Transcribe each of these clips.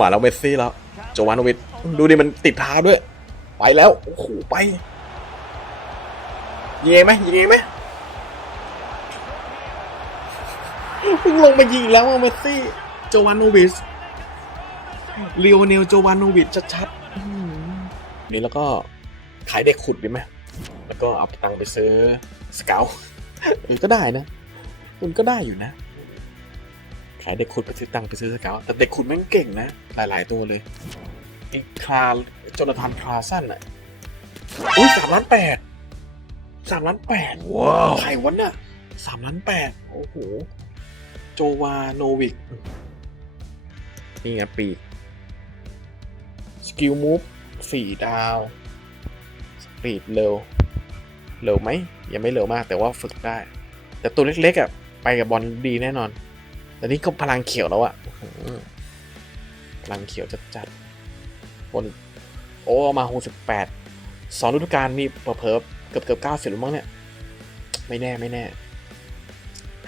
มาแล้วเมสซี่แล้วโจวานวิชดูดิมันติดเท้าด้วย ไปแล้วโอ้โหไปยิงเองไหมยิงเองไหมเพิ่งลงมายิงแล้วเมสซี่โจวานวิชเลโอเนลโจวานวิชชัดๆนี่แล้วก็ขายเด็กขุดดีไหมแล้วก็เอาตังค์ไปซื้อสเกลเออก็ได้นะมันก็ได้อยู่นะ ขายเด็กขุดไปซื้อตังค์ไปซื้อสเกลแต่เด็กขุดแม่งเก่งนะ หลาย ๆ ตัวเลยอีกคลาโจนาธานคลาสันอะอุ้ยสามล้านแปดสามล้านแปดว้าวใครวะน่ะสามล้านแปดโอ้โห โจวาโนวิก นี่ไงปีกสกิลมูฟสี่ดาวสปีดเร็ว เร็วไหม ยังไม่เร็วมากแต่ว่าฝึกได้ แต่ตัวเล็กๆอะ ไปกับบอลดีแน่นอน แต่นี่ก็พลังเขียวแล้วอะพลังเขียวจัดๆบนโอ้มาหกสิบแปดสองฤดูกาลนี่เผลอๆเกือบเกือบเก้าสิบแล้วมั้งเนี่ย ไม่แน่ไม่แน่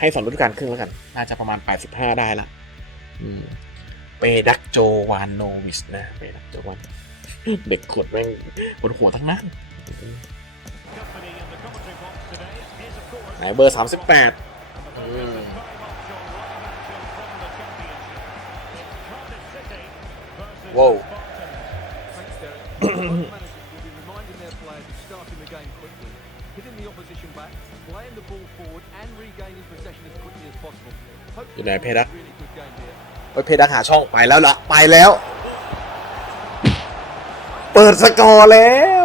ให้สองฤดูกาลครึ่งแล้วกัน น่าจะประมาณแปดสิบห้าได้ละเปดักโจวานโนวิสนะเปดักโจวานเด็กขวดแม่งบนหัวทั้งนั้นไหนเบอร์สามสิบแปด quickly as possible. Hopefully, You know, Peter. a really good game here. ไปเพดักหาช่องไปแล้วล่ะ ไปแล้ว เปิดสกอร์แล้ว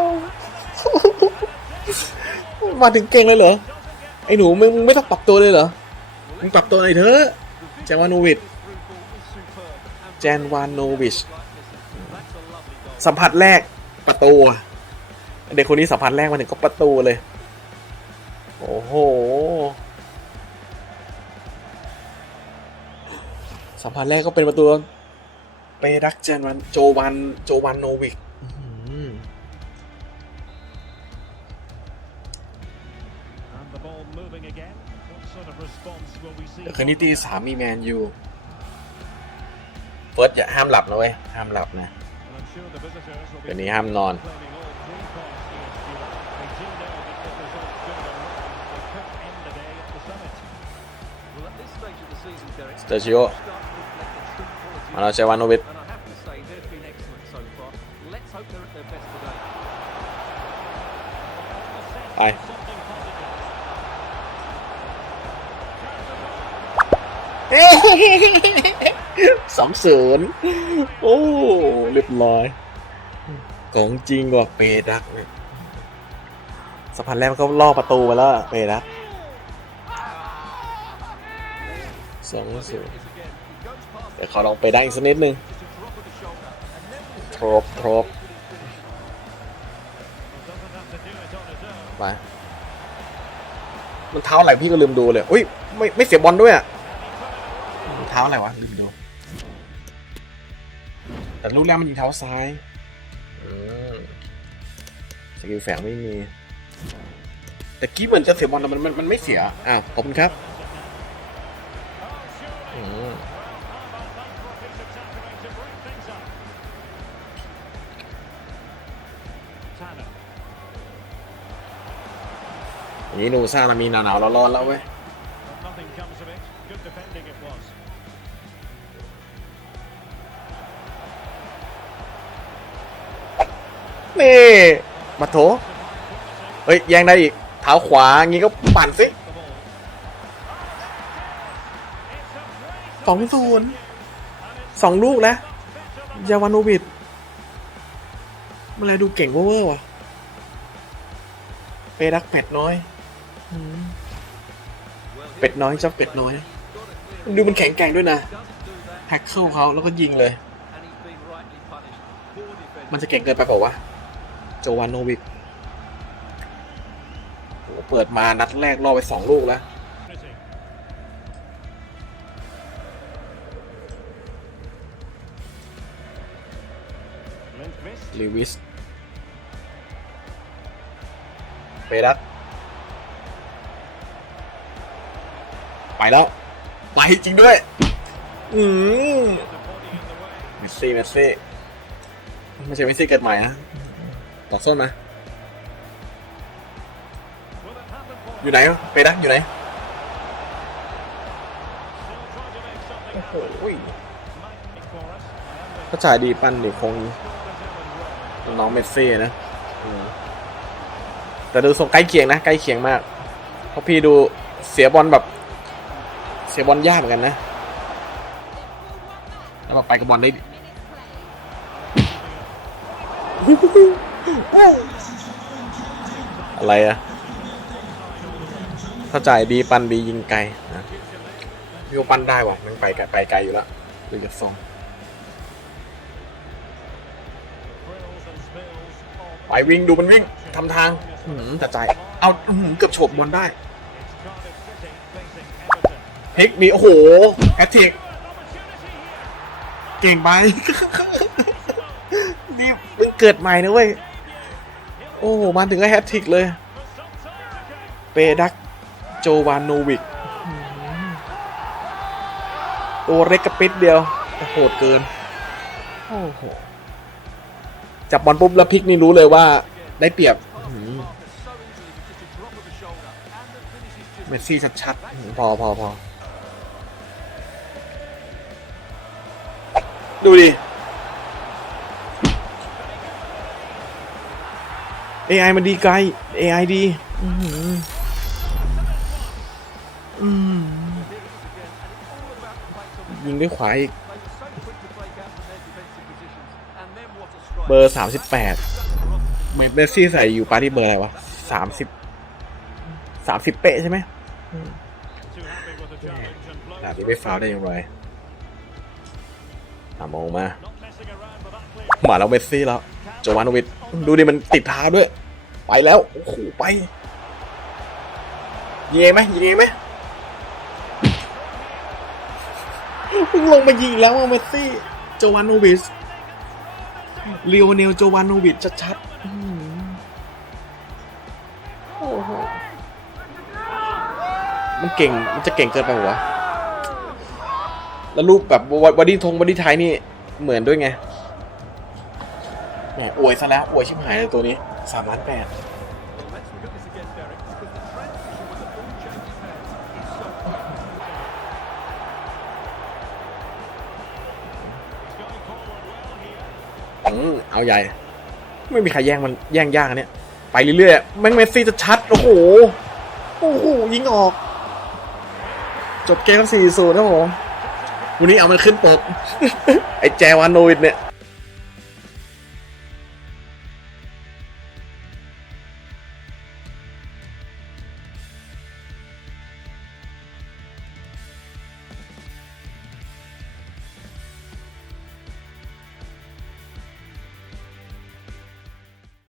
มาถึงเก่งเลยเหรอ ไอ้หนูมึงมึงไม่ต้องปรับตัวเลยเหรอ มึงปรับตัวหน่อยเถอะแจนวานโนวิชแจนวานโนวิช สัมผัสแรกประตูเด็กคนนี้สัมผัสแรกมาถึงก็ประตูเลย โอ้โห สัมผัสแรกก็เป็นประตูเปรักเจนวันโจวันโจวันโนวิกอื้อหือ And the ball moving again. What sort of response will we see? เดี๋ยวคืนนี้ตีสามมีแมนยูเฟิร์สอย่าห้ามหลับนะเว้ย ห้ามหลับนะ เดี๋ยว be นี้ห้ามนอน claiming all three points here, Stuart. They do know that if the result's good or not, they could end the day at the summit. Well, at this stage of the season, Derek, Stasio. starting to reflect the true quality มาแล้วเจวานโนวิช And I have to สองศูนย์โอ้เรียบร้อยของจริงว่าเปดักเนี่ยสัมพันแรกมันก็ล่อประตูมาแล้วเปดักสองศูนย์ Is again, he goes past เดี๋ยวขอลองเปไดักอีกสักนิดนึงทรบทรบไปมันเท้าอะไรพี่ก็ลืมดูเลย อุ้ยไม่ไม่เสียบอลด้วยอะเท้าอะไรวะลืมดู แต่ลูกแรกมันยิงเท้าซ้ายอืมสกิลแฝงไม่มี แต่กี้เหมือนจะเสียบอลแต่มันมันมันไม่เสีย อ้าว ขอบคุณครับอืม Tanner. อย่างนี้หนูซ่ามันมีหนาวๆร้อนๆแล้วเว้ย นี่มาโถเฮ้ยแย่งได้อีกเท้าขวางี้ก็ปั่นสิสองศูนย์สองลูกแล้วยาวานโนวิดมันอะไรดูเก่งเวอร์ว่ะเปรักเป็ดน้อยอเป็ดน้อยเจ้าเป็ดน้อย ดูมันแข็งแกร่งด้วยนะแฮกเคิลเขาแล้วก็ยิงเลย มันจะเก่งเกินไปเปล่าวะ โจวานโนวิกโหเปิดมานัดแรกล่อไปสองลูกแล้วลีวิสเปรักไปแล้ว ไปจริงด้วย อืม The body in the way. มิสซี่เมสซี่ ไม่ใช่เมสซี่เกิดใหม่นะ ต่อส้นมา อยู่ไหนไปดักอยู่ไหน โอ้โหก็จ่ายดีปั้นดิคงน้องเมสซี่นะแต่ดูทรงใกล้เคียงนะ ใกล้เคียงมาก เพราะพี่ดูเสียบอลแบบ เสียบอลยากเหมือนกันนะ แล้วแบบไปกับบอลได้ อะไรอะถ้าจ่ายดีปันดียิงไกลนะพี่ว่าปั้นได้ว่ะมันไปไกลไปไกลอยู่แล้วดูจากทรง Frills and spills of ไปวิ่งดูมันวิ่งทำทางอื้อหือแต่ใจายเอาอื้อหือเกือบโฉบบอลได้ it's Cardiff City facing Everton. พลิกมีโอ้โหแฮตทริกเก่งไปนี่เพิ่งเกิดใหม่นะเว้ย โอ้โหมาถึงก็แฮตทริกเลย เปดักโจวานโนวิกอื้อหือตัวเล็กกระปิดเดียวแต่โหดเกิน โอ้โห จับบอลปุ๊บแล้วพลิกนี่รู้เลยว่าได้เปรียบอื้อหือ Marcus so easily with just a drop of the shoulder, and the finish is just เมสซี่ชัดๆอื้อหือพอพอพอดูดิ AI มันดีไกล AI ดี อือืมยิงด้วยขวาอีก เบอร์สามสิบแปดเมเมสซี่ใส่อยู่ปาที่เบอร์อะไรวะสามสิบสามสิบเป๊ะใช่ไหมหนาที่ไม่ฟาวได้อย่างไรตามมองมา มาแล้วเมสซี่แล้ว โจวานวิทดูดิมันติดท้าด้วย ไปแล้ว โอ้โห ไปยิงเองไหมยิงเองไหมเพิ่งลงมายิงอีกแล้วอะเมสซี่ โจวานโนวิชเลโอเนลโจวานโนวิชชัดๆอื้อหือโอ้โห มันเก่ง มันจะเก่งเกินไปเหรอวะ แล้วรูปแบบบอดี้ทงบอดี้ไทยนี่ เหมือนด้วยไง แหมอวยซะแล้วอวยชิบหายเลยตัวนี้สามล้านแปด Well, let's look at this again, Derek, because the transition when the ball changes hands is so Going forward well here. อืมเอาใหญ่ ไม่มีใครแย่งมันแย่งยากอันเนี่ย ไปเรื่อยๆแม่งเมสซี่จะชัด โอ้โห โอ้โห ยิงออก จบเกม4 0นะผม วันนี้เอามันขึ้นปก ไอ้แจวานโนวิดเนี่ย